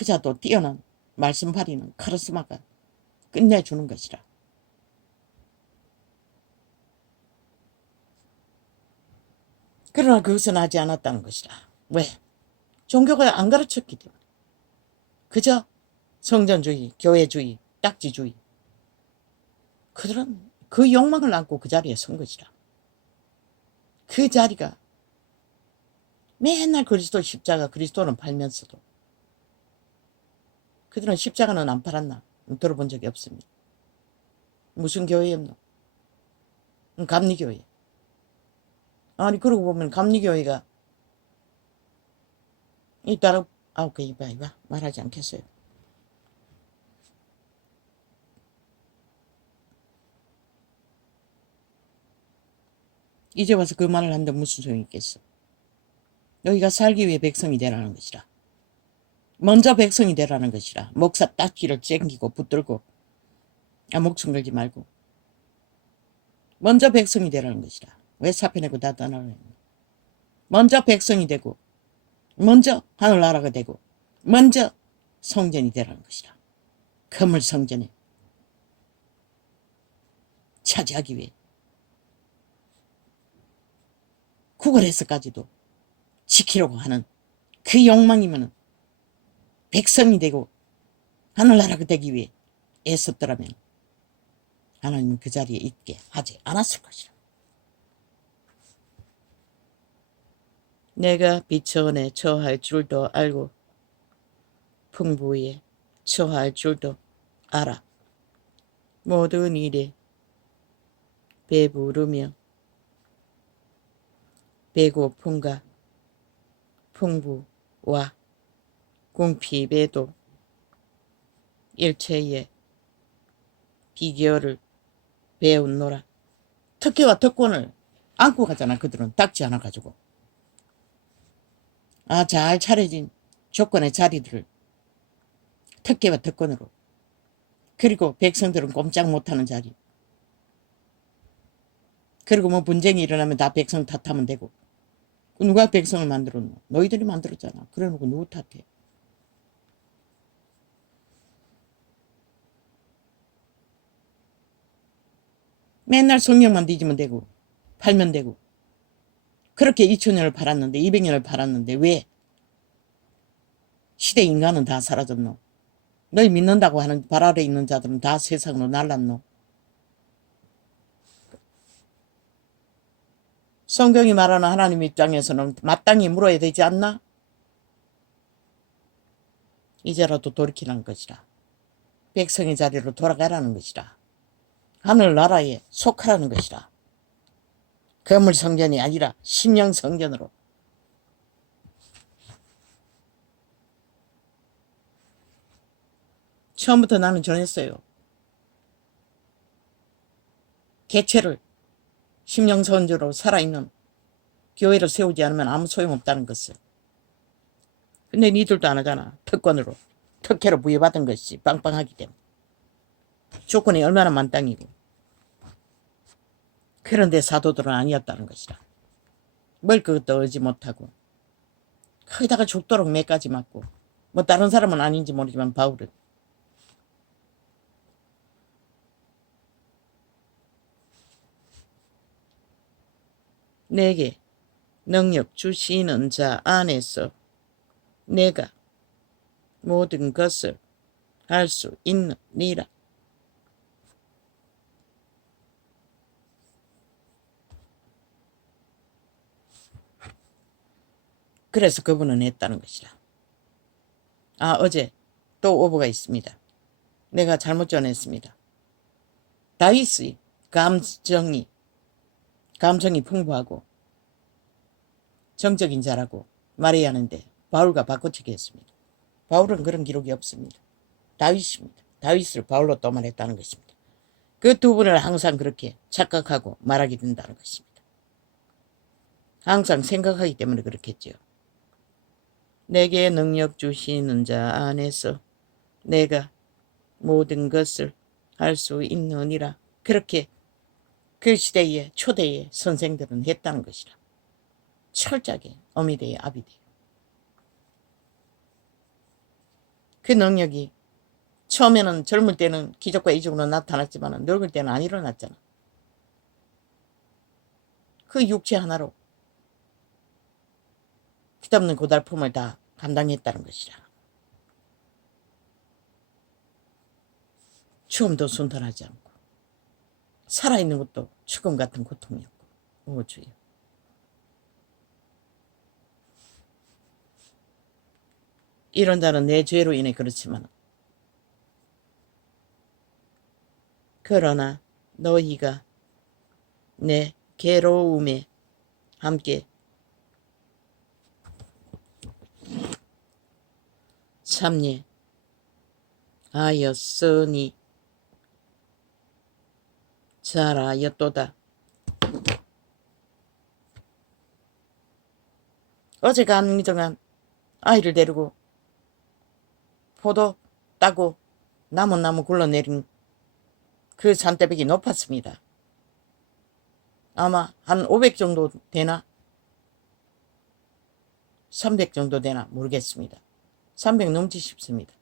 그자도 뛰어난 말씀팔이는 카리스마가 끝내주는 것이라. 그러나 그것은 하지 않았다는 것이라. 왜? 종교가 안 가르쳤기 때문에. 그저 성전주의, 교회주의, 딱지주의. 그들은 그 욕망을 안고 그 자리에 선 것이라. 그 자리가 맨날 그리스도 십자가, 그리스도는 팔면서도 그들은 십자가는 안 팔았나? 들어본 적이 없습니다. 무슨 교회였노? 감리교회. 아니 그러고 보면 감리교회가 이따라 그 이봐 말하지 않겠어요. 이제 와서 그 말을 한데 무슨 소용이 있겠어. 너희가 살기 위해 백성이 되라는 것이라. 먼저 백성이 되라는 것이라. 목사 딱지를 쟁기고 붙들고 목숨 걸지 말고 먼저 백성이 되라는 것이라. 왜 사표내고 다 떠나려고 했나. 먼저 백성이 되고 먼저 하늘나라가 되고 먼저 성전이 되라는 것이라. 건물 성전에 차지하기 위해 구걸해서까지도 지키려고 하는 그 욕망이면 백성이 되고 하늘나라가 되기 위해 애썼더라면 하나님은 그 자리에 있게 하지 않았을 것이라. 내가 비천에 처할 줄도 알고 풍부에 처할 줄도 알아. 모든 일에 배부르며 배고픔과 풍부와 궁핍에도 일체의 비결을 배운노라. 특혜와 특권을 안고 가잖아. 그들은 닦지 않아 가지고. 잘 차려진 조건의 자리들을 특혜와 특권으로. 그리고 백성들은 꼼짝 못하는 자리. 그리고 뭐 분쟁이 일어나면 다 백성 탓하면 되고. 누가 백성을 만들었노? 너희들이 만들었잖아. 그래놓고 누구 탓해? 맨날 성령만 뒤지면 되고 팔면 되고. 그렇게 2000년을 팔았는데 200년을 팔았는데 왜? 시대 인간은 다 사라졌노? 너희 믿는다고 하는 발 아래 있는 자들은 다 세상으로 날랐노? 성경이 말하는 하나님 입장에서는 마땅히 물어야 되지 않나? 이제라도 돌이키라는 것이라. 백성의 자리로 돌아가라는 것이라. 하늘나라에 속하라는 것이라. 건물 성전이 아니라 심령 성전으로. 처음부터 나는 전했어요. 개체를 심령 성전으로 살아있는 교회를 세우지 않으면 아무 소용없다는 것을. 근데 니들도 안 하잖아. 특권으로. 특혜로 부여받은 것이 빵빵하기 때문에. 조건이 얼마나 만땅이고. 그런데 사도들은 아니었다는 것이라. 뭘 그것도 얻지 못하고. 거기다가 죽도록 매까지 맞고. 뭐 다른 사람은 아닌지 모르지만 바울은. 내게 능력 주시는 자 안에서 내가 모든 것을 할 수 있느니라. 그래서 그분은 했다는 것이라. 어제 또 오보가 있습니다. 내가 잘못 전했습니다. 다윗의 감성이 풍부하고 정적인 자라고 말해야 하는데 바울과 바꿔치기 했습니다. 바울은 그런 기록이 없습니다. 다윗입니다. 다윗을 바울로 또 말했다는 것입니다. 그 두 분을 항상 그렇게 착각하고 말하게 된다는 것입니다. 항상 생각하기 때문에 그렇겠죠. 내게 능력 주시는 자 안에서 내가 모든 것을 할 수 있느니라. 그렇게 그 시대의 초대의 선생들은 했다는 것이라. 철저하게 어미대의 아비대. 그 능력이 처음에는 젊을 때는 기적과 이적으로 나타났지만 늙을 때는 안 일어났잖아. 그 육체 하나로 끝없는 고달픔을 다 감당했다는 것이라. 죽음도 순탄하지 않고 살아있는 것도 죽음 같은 고통이었고. 오 주여. 이런 자는 내 죄로 인해 그렇지만 그러나 너희가 내 괴로움에 함께 참여하였으니 잘하였도다. 어제 강정한 아이를 데리고 포도 따고 나무 굴러내린 그 산대백이 높았습니다. 아마 한 500 정도 되나 300 정도 되나 모르겠습니다. 300 넘지 싶습니다.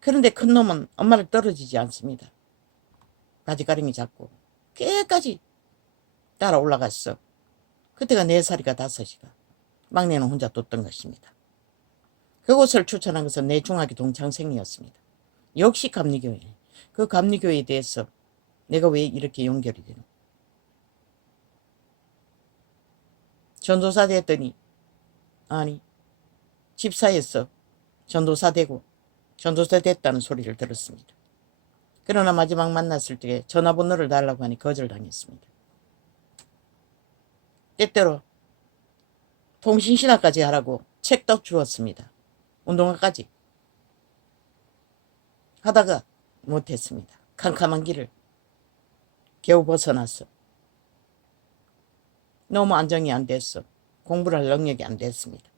그런데 큰 놈은 엄마를 떨어지지 않습니다. 가지가림이 잡고 끝까지 따라 올라갔어. 그때가 4살이가 5이가. 막내는 혼자 뒀던 것입니다. 그곳을 추천한 것은 내 중학교 동창생이었습니다. 역시 감리교회. 그 감리교회에 대해서 내가 왜 이렇게 연결이 되노? 전도사 됐더니 아니 집사였어. 전도사 되고 전도사 됐다는 소리를 들었습니다. 그러나 마지막 만났을 때 전화번호를 달라고 하니 거절당했습니다. 때때로 통신신학까지 하라고 책도 주었습니다. 운동화까지. 하다가 못했습니다. 캄캄한 길을 겨우 벗어났어. 너무 안정이 안 됐어. 공부를 할 능력이 안 됐습니다.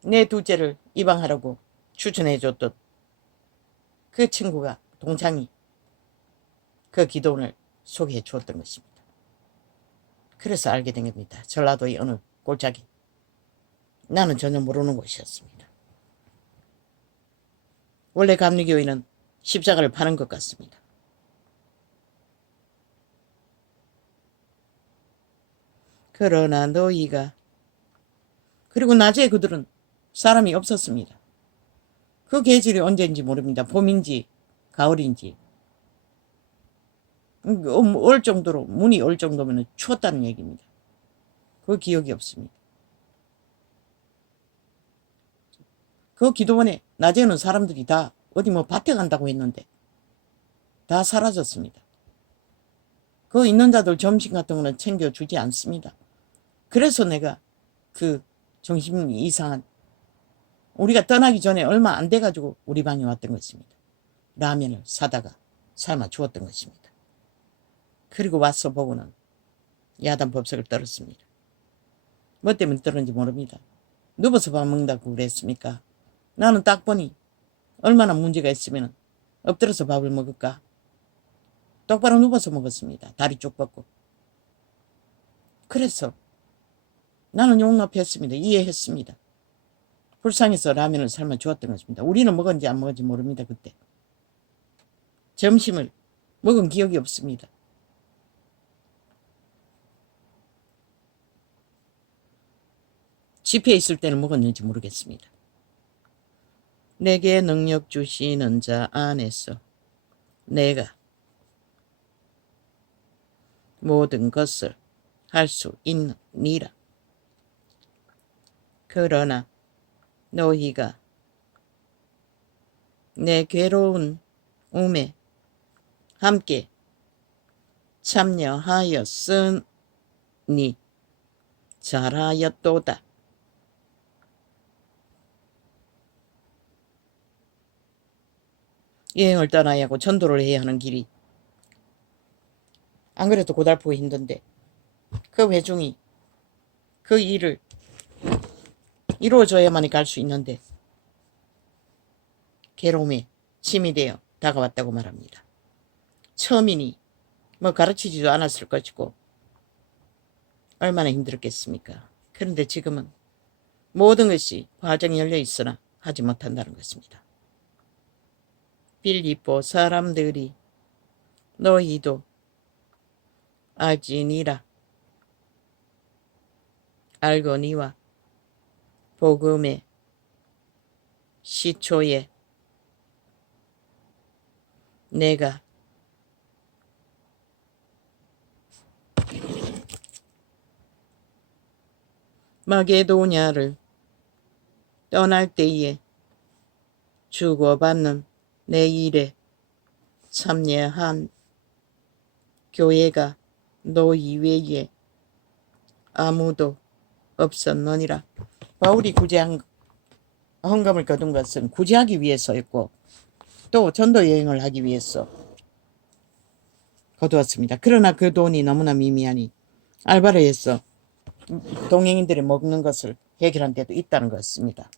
내 둘째를 입양하라고 추천해줬던 그 친구가 동창이 그 기도원을 소개해 주었던 것입니다. 그래서 알게 된 겁니다. 전라도의 어느 골짜기. 나는 전혀 모르는 곳이었습니다. 원래 감리교회는 십자가를 파는 것 같습니다. 그러나 너희가 그리고 낮에 그들은 사람이 없었습니다. 그 계절이 언제인지 모릅니다. 봄인지 가을인지 올 정도로 문이 올 정도면 추웠다는 얘기입니다. 그 기억이 없습니다. 그 기도원에 낮에는 사람들이 다 어디 뭐 밭에 간다고 했는데 다 사라졌습니다. 그 있는 자들 점심 같은 거는 챙겨주지 않습니다. 그래서 내가 그 정신이 이상한 우리가 떠나기 전에 얼마 안 돼가지고 우리 방에 왔던 것입니다. 라면을 사다가 삶아 주었던 것입니다. 그리고 와서 보고는 야단 법석을 떨었습니다. 뭐 때문에 떨었는지 모릅니다. 누워서 밥 먹는다고 그랬습니까? 나는 딱 보니 얼마나 문제가 있으면 엎드려서 밥을 먹을까? 똑바로 누워서 먹었습니다. 다리 쭉 뻗고. 그래서 나는 용납했습니다. 이해했습니다. 불쌍해서 라면을 삶아 주었던 것입니다. 우리는 먹었는지 안 먹었는지 모릅니다. 그때. 점심을 먹은 기억이 없습니다. 집회에 있을 때는 먹었는지 모르겠습니다. 내게 능력 주시는 자 안에서 내가 모든 것을 할 수 있느니라. 그러나 너희가 내 괴로운 움에 함께 참여하였으니 잘하였도다. 여행을 떠나야 하고 전도를 해야 하는 길이 안 그래도 고달프고 힘든데 그 외중이 그 일을 이루어져야만이 갈 수 있는데 괴로움에 침이 되어 다가왔다고 말합니다. 처음이니 뭐 가르치지도 않았을 것이고 얼마나 힘들었겠습니까? 그런데 지금은 모든 것이 과정이 열려 있으나 하지 못한다는 것입니다. 빌립보 사람들이 너희도 알지니라. 알거니와 복음의 시초에 내가 마게도냐를 떠날 때에 주고받는 내 일에 참여한 교회가 너희 외에 아무도 없었느니라. 바울이 구제한 헌금을 거둔 것은 구제하기 위해서였고 또 전도 여행을 하기 위해서 거두었습니다. 그러나 그 돈이 너무나 미미하니 알바를 해서 동행인들이 먹는 것을 해결한 데도 있다는 것입니다.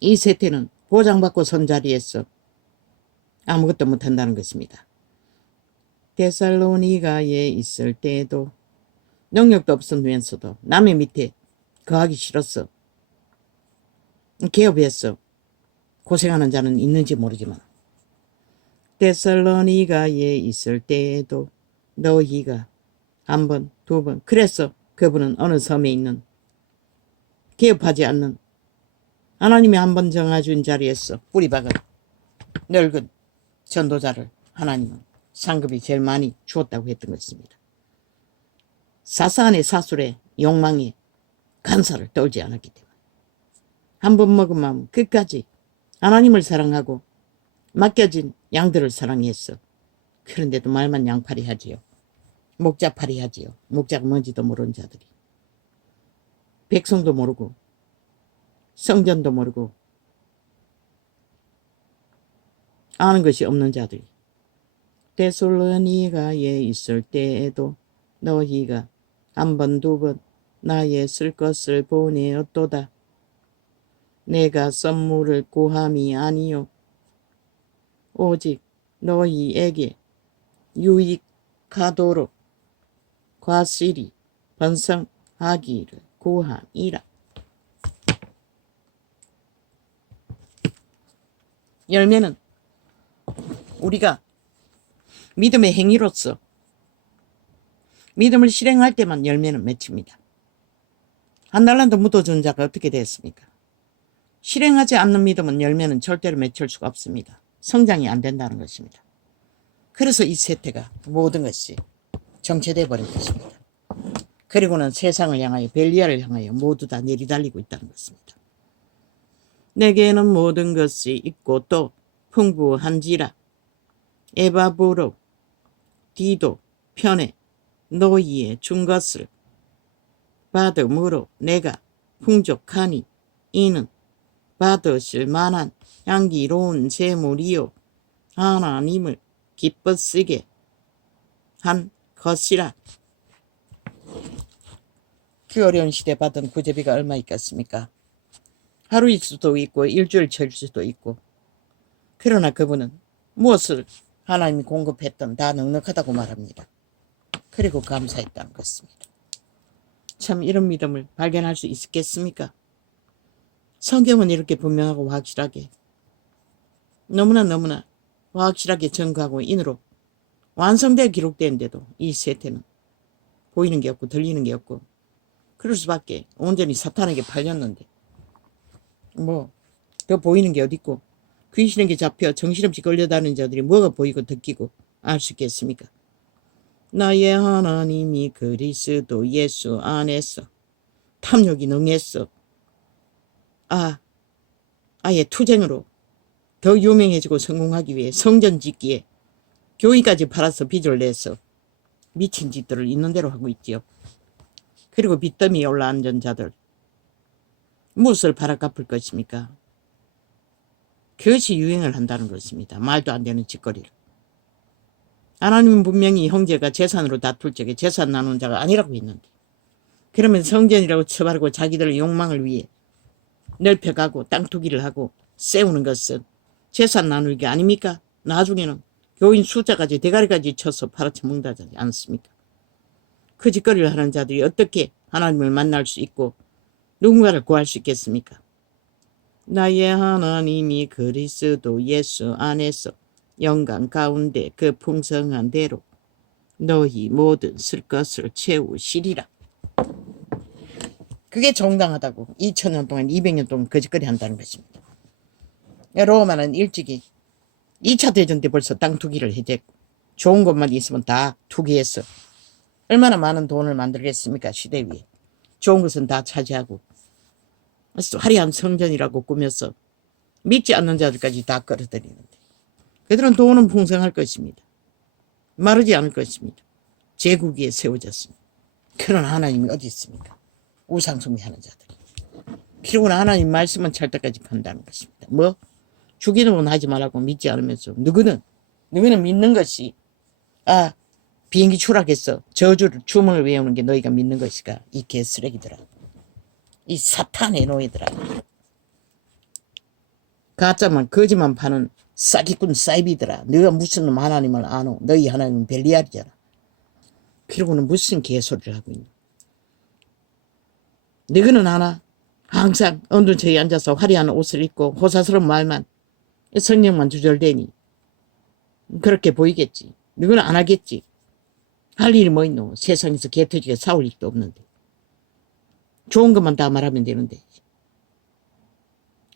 이 세태는 보장받고 선 자리에서 아무것도 못한다는 것입니다. 데살로니가에 있을 때에도 능력도 없으면서도 남의 밑에 거하기 싫었어. 개업했어. 고생하는 자는 있는지 모르지만 데살로니가에 있을 때에도 너희가 한 번, 두 번, 그래서 그분은 어느 섬에 있는 개업하지 않는 하나님이 한 번 정해준 자리에서 뿌리박은 늙은 전도자를 하나님은 상급이 제일 많이 주었다고 했던 것입니다. 사사안의 사술에 욕망에 간사를 떨지 않았기 때문에 한 번 먹은 마음 끝까지 하나님을 사랑하고 맡겨진 양들을 사랑했어. 그런데도 말만 양팔이 하지요. 목자팔이 하지요. 목자가 뭔지도 모르는 자들이. 백성도 모르고 성전도 모르고 아는 것이 없는 자들이. 데살로니가에 있을 때에도 너희가 한 번, 두 번 나의 쓸 것을 보내었도다. 내가 선물을 구함이 아니요 오직 너희에게 유익하도록 과실이 번성하기를 구함이라. 열매는 우리가 믿음의 행위로서 믿음을 실행할 때만 열매는 맺힙니다. 한 달란트 묻어준 자가 어떻게 됐습니까? 실행하지 않는 믿음은 열매는 절대로 맺힐 수가 없습니다. 성장이 안 된다는 것입니다. 그래서 이 세태가 모든 것이 정체되어 버린 것입니다. 그리고는 세상을 향하여 벨리아를 향하여 모두 다 내리달리고 있다는 것입니다. 내게는 모든 것이 있고 또 풍부한지라. 에바브로 디도 편에 너희의 준 것을 받음으로 내가 풍족하니 이는 받으실 만한 향기로운 제물이요 하나님을 기뻐쓰게 한 것이라. 그 어려운 시대 받은 구제비가 얼마 있겠습니까? 하루일 수도 있고 일주일치일 수도 있고. 그러나 그분은 무엇을 하나님이 공급했던 다 넉넉하다고 말합니다. 그리고 감사했다는 것입니다. 참 이런 믿음을 발견할 수 있겠습니까? 성경은 이렇게 분명하고 확실하게 너무나 확실하게 증거하고 인으로 완성되어 기록되는데도 이 세태는 보이는 게 없고 들리는 게 없고 그럴 수밖에. 온전히 사탄에게 팔렸는데 뭐 더 보이는 게 어딨고 귀신에게 잡혀 정신없이 끌려다니는 자들이 뭐가 보이고 듣기고 알 수 있겠습니까? 나의 하나님이 그리스도 예수 안에서 탐욕이 능했어. 아예 투쟁으로 더 유명해지고 성공하기 위해 성전 짓기에 교회까지 팔아서 빚을 내서 미친 짓들을 있는 대로 하고 있지요. 그리고 빚더미에 올라앉은 자들 무엇을 팔아 갚을 것입니까? 그것이 유행을 한다는 것입니다. 말도 안 되는 짓거리를. 하나님은 분명히 형제가 재산으로 다툴 적에 재산 나눈 자가 아니라고 했는데 그러면 성전이라고 쳐바르고 자기들의 욕망을 위해 넓혀가고 땅 투기를 하고 세우는 것은 재산 나누기 아닙니까? 나중에는 교인 숫자까지 대가리까지 쳐서 팔아쳐 먹는다지 않습니까? 그 짓거리를 하는 자들이 어떻게 하나님을 만날 수 있고 누군가를 구할 수 있겠습니까? 나의 하나님이 그리스도 예수 안에서 영광 가운데 그 풍성한 대로 너희 모든 쓸 것을 채우시리라. 그게 정당하다고. 2000년 동안 200년 동안 거짓거리 한다는 것입니다. 로마는 일찍이 2차 대전 때 벌써 땅 투기를 해댔고 좋은 것만 있으면 다 투기했어. 얼마나 많은 돈을 만들겠습니까? 시대 위에. 좋은 것은 다 차지하고 화려한 성전이라고 꾸며서 믿지 않는 자들까지 다 끌어들이는데 그들은 돈은 풍성할 것입니다. 마르지 않을 것입니다. 제국 위에 세워졌습니다. 그런 하나님이 어디 있습니까? 우상숭배하는 자들이. 그러고는 하나님 말씀은 찰 때까지 판다는 것입니다. 뭐? 죽이는 하지 말라고 믿지 않으면서 누구는 믿는 것이 비행기 추락했어. 저주를 주문을 외우는 게 너희가 믿는 것이가. 이 개쓰레기들아. 이 사탄의 노예들아. 가짜만 거짓만 파는 사기꾼 사이비들아. 너가 무슨 놈 하나님을 아노. 너희 하나님은 벨리알이잖아. 그러고는 무슨 개소리를 하고 있냐. 너희는 하나 항상 언둔처에 앉아서 화려한 옷을 입고 호사스러운 말만 성령만 주절되니 그렇게 보이겠지. 너희는 안 하겠지. 할 일이 뭐 있노. 세상에서 개터지게 싸울 일도 없는데. 좋은 것만 다 말하면 되는데.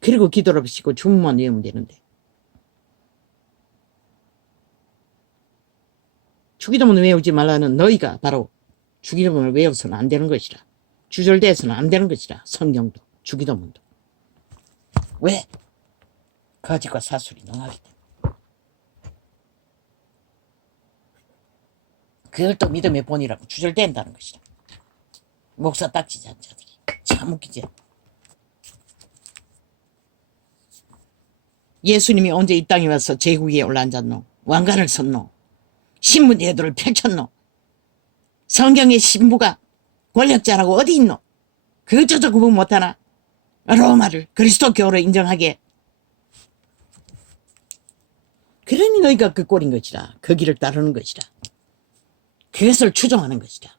그리고 기도를 하시고 주문만 외우면 되는데. 주기도문을 외우지 말라는 너희가 바로 주기도문을 외워서는 안 되는 것이라. 주절대에서는 안 되는 것이라. 성경도 주기도문도. 왜? 거짓과 사술이 농하기 때문에. 그걸 또 믿음의 본이라고 주절된다는 것이라. 목사 딱지 잔자들이 참 웃기지. 예수님이 언제 이 땅에 와서 제국 위에 올라앉았노? 왕관을 썼노? 신문 제도를 펼쳤노? 성경의 신부가 권력자라고 어디 있노? 그저저 구분 못하나? 로마를 그리스도 교로 인정하게. 그러니 너희가 그 꼴인 것이라. 그 길을 따르는 것이라. 그것을 추종하는 것이라.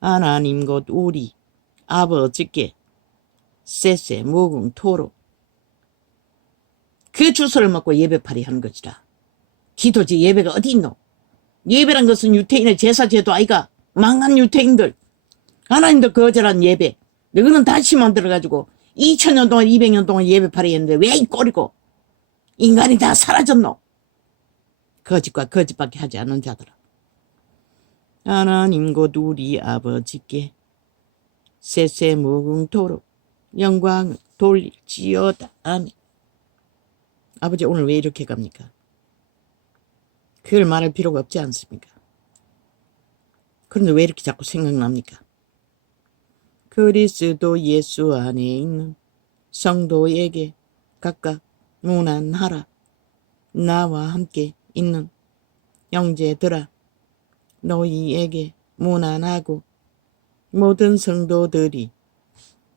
하나님 곧 우리 아버지께 쎄쎄 무궁토로 그 주소를 먹고 예배팔이 하는 것이라. 기도지 예배가 어디 있노? 예배란 것은 유태인의 제사제도 아이가. 망한 유태인들. 하나님도 거절한 예배. 너희는 다시 만들어가지고 2000년 동안 200년 동안 예배팔이 했는데 왜 이 꼴이고. 인간이 다 사라졌노? 거짓과 거짓밖에 하지 않는 자들아. 하나님 곧 우리 아버지께 쎄쎄 무궁토록 영광을 돌릴지어다. 아멘. 아버지 오늘 왜 이렇게 갑니까? 그걸 말할 필요가 없지 않습니까? 그런데 왜 이렇게 자꾸 생각납니까? 그리스도 예수 안에 있는 성도에게 각각 문안하라. 나와 함께 있는 형제들아 너희에게 문안하고 모든 성도들이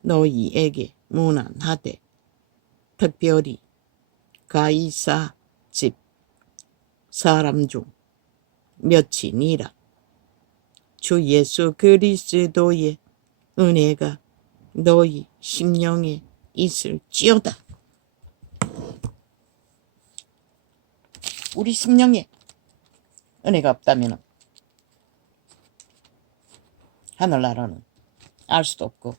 너희에게 문안하되 특별히 가이사 집 사람 중 몇이니라. 주 예수 그리스도의 은혜가 너희 심령에 있을지어다. 우리 심령에 은혜가 없다면 하늘나라는 알 수도 없고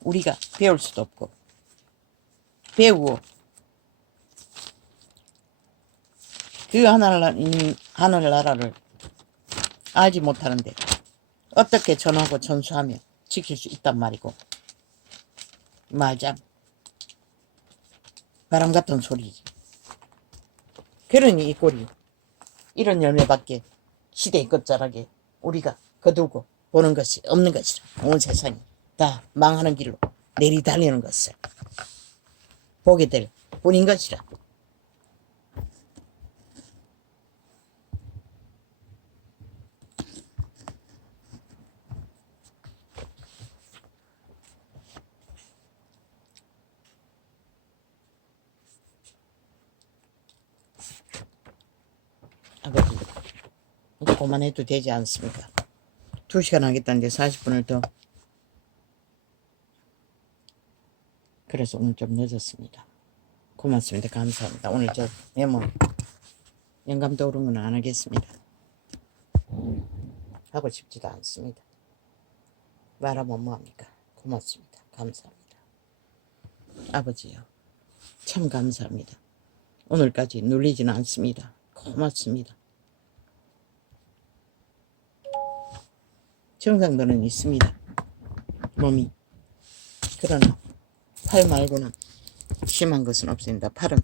우리가 배울 수도 없고 배우고 그 하늘나라를 알지 못하는데 어떻게 전하고 전수하며 지킬 수 있단 말이고. 말참 바람 같은 소리지. 그러니 이 꼴이 이런 열매밖에 시대의 끝자락에 우리가 거두고 보는 것이 없는 것이라. 온 세상이 다 망하는 길로 내리달리는 것을 보게 될 뿐인 것이라. 아버지, 그만해도 되지 않습니까? 2시간 하겠다는데 40분을 더. 그래서 오늘 좀 늦었습니다. 고맙습니다. 감사합니다. 오늘 저 메모 영감 떠오른 건 안 하겠습니다. 하고 싶지도 않습니다. 말하면 뭐합니까? 고맙습니다. 감사합니다. 아버지요, 참 감사합니다. 오늘까지 눌리지는 않습니다. 고맙습니다. 정상도는 있습니다. 몸이. 그러나 팔 말고는 심한 것은 없습니다. 팔은